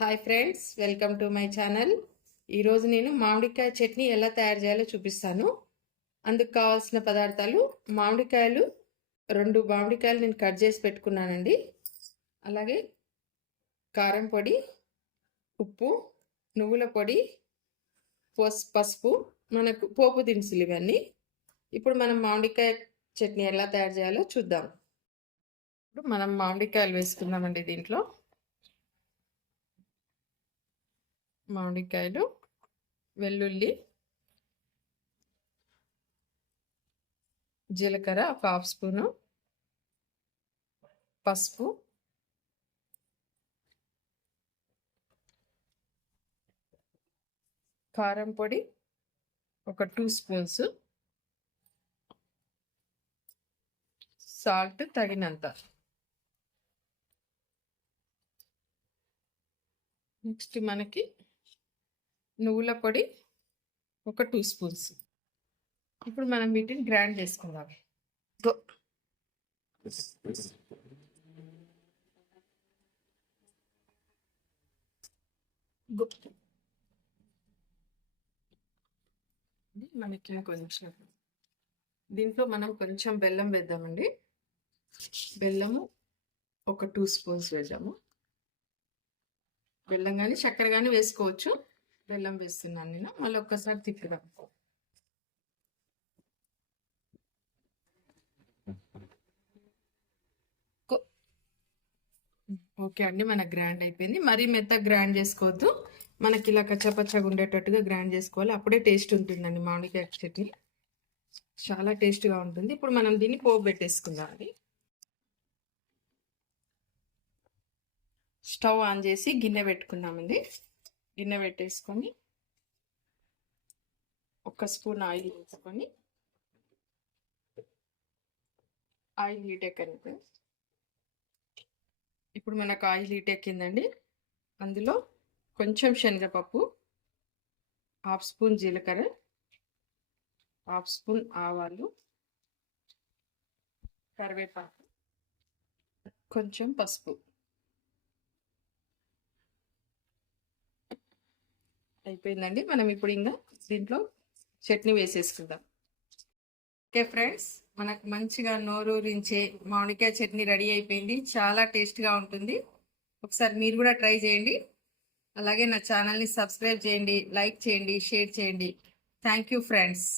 Hi friends, welcome to my channel. ఈరోజు నేను మామిడికాయ చట్నీ ఎలా తయారు చేయాలో చూపిస్తాను. అందుకు కావాల్సిన పదార్థాలు: మామిడికాయలు 2 మామిడికాయలు నేను కట్ చేసి పెట్టుకున్నానండి. అలాగే కారం పొడి, ఉప్పు, నువ్వుల పొడి, పసుపు, మనకు పోపు దినుసులు ఇవన్నీ. ఇప్పుడు మనం మామిడికాయ చట్నీ ఎలా తయారు చేయాలో చూద్దాం. ఇప్పుడు మనం మామిడికాయలు వేసుకుందామండి. దీంట్లో మామిడికాయలు, వెల్లుల్లి, జీలకర్ర ఒక హాఫ్ స్పూను, పసుపు, కారం పొడి ఒక 2 స్పూన్స్, సాల్ట్ తగినంత. నెక్స్ట్ మనకి నువ్వుల పొడి ఒక 2 స్పూన్స్. ఇప్పుడు మనం వీటిని గ్రైండ్ చేసుకుందాం. మనకి కొంచెం దీంట్లో మనం కొంచెం బెల్లం వేద్దామండి. బెల్లము ఒక 2 స్పూన్స్ వేద్దాము. బెల్లం కానీ చక్కెర కానీ వేసుకోవచ్చు. బెల్లం వేస్తున్నాను నేను. మళ్ళీ ఒక్కసారి తిప్పుదాం. ఓకే అండి, మనకు గ్రైండ్ అయిపోయింది. మరీ మెత్తగా గ్రైండ్ చేసుకోవద్దు. మనకి ఇలా కచ్చపచ్చగా ఉండేటట్టుగా గ్రైండ్ చేసుకోవాలి. అప్పుడే టేస్ట్ ఉంటుందండి. మామిడికాయ చట్నీ చాలా టేస్ట్గా ఉంటుంది. ఇప్పుడు మనం దీన్ని పోపు పెట్టేసుకుందాం అండి. స్టవ్ ఆన్ చేసి గిన్నె పెట్టుకుందామండి. గిన్నె పెట్టేసుకొని 1 స్పూన్ ఆయిల్ వేసుకొని, ఆయిల్ హీట్ ఎక్కనిద్దాం. ఇప్పుడు మనకు ఆయిల్ హీట్ ఎక్కిందండి. అందులో కొంచెం శనగపప్పు, హాఫ్ స్పూన్ జీలకర్ర, హాఫ్ స్పూన్ ఆవాలు, కరివేపాకు, కొంచెం పసుపు అయిపోయిందండి. మనం ఇప్పుడు ఇంకా దీంట్లో చట్నీ వేసేసుకుందాం. ఓకే ఫ్రెండ్స్, మనకు మంచిగా నోరూరించే మామిడికాయ చట్నీ రెడీ అయిపోయింది. చాలా టేస్ట్గా ఉంటుంది. ఒకసారి మీరు కూడా ట్రై చేయండి. అలాగే నా ఛానల్ని సబ్స్క్రైబ్ చేయండి, లైక్ చేయండి, షేర్ చేయండి. Thank you friends.